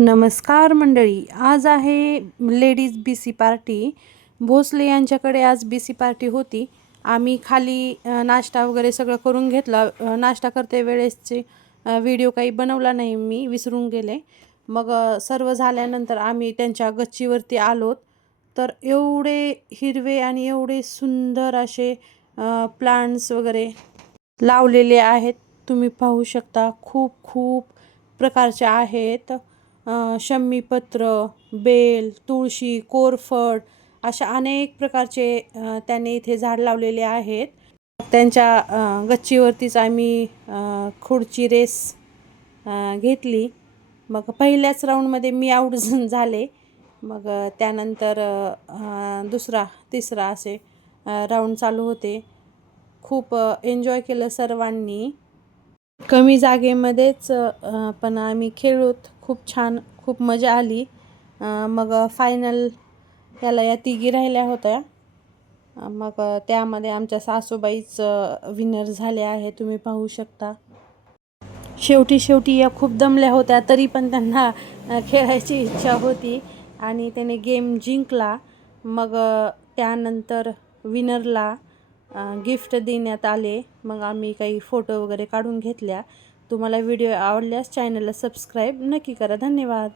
नमस्कार मंडळी आज आहे ladies B C party. Bhosale यांच्याकडे आज बी सी पार्टी होती. आम्ही खाली नाश्ता वगैरे सगळं करून घेतला. नाश्ता करते वेळेसचे व्हिडिओ काही बनवला नाही मी विसरून गेले. मग सर्व झाल्यानंतर आम्ही त्यांच्या गच्चीवरती आलोत. तर एवढे हिरवे आणि एवढे सुंदर असे प्लांट्स वगैरे लावलेले आहेत. तुम्ही पाहू शकता खूप खूप प्रकारचे आहेत. अ, शमीपत्र बेल तुळशी कोरफड अशा अनेक प्रकारचे त्यांनी त्याने इथे झाड लावलेले आहेत. त्यांच्या गच्चीवरतीच आम्ही खुडची खुर्ची रेस घेतली. मग पहिल्याच राऊंडमध्ये मी आऊट झाले. मग त्यानंतर दुसरा तिसरा असे राऊंड चालू होते. खूप एन्जॉय केलं सर्वांनी. कमी जागेमध्येच पण आम्ही खेळलोत. खूप छान खूप मजा आली. मग फायनल याला या तिघी राहिल्या होत्या. मग त्यामध्ये आमच्या सासूबाईच विनर झाले आहे. तुम्ही पाहू शकता. शेवटी शेवटी या खूप दमल्या होत्या तरी पण त्यांना खेळायची इच्छा होती. आणि त्याने गेम जिंकला. मग त्यानंतर विनरला गिफ्ट देण्यात आले. मग आम्ही काही फोटो वगैरे काढून घेतल्या. तुम्हाला व्हिडिओ आवडल्यास चॅनलला सबस्क्राईब नक्की करा. धन्यवाद.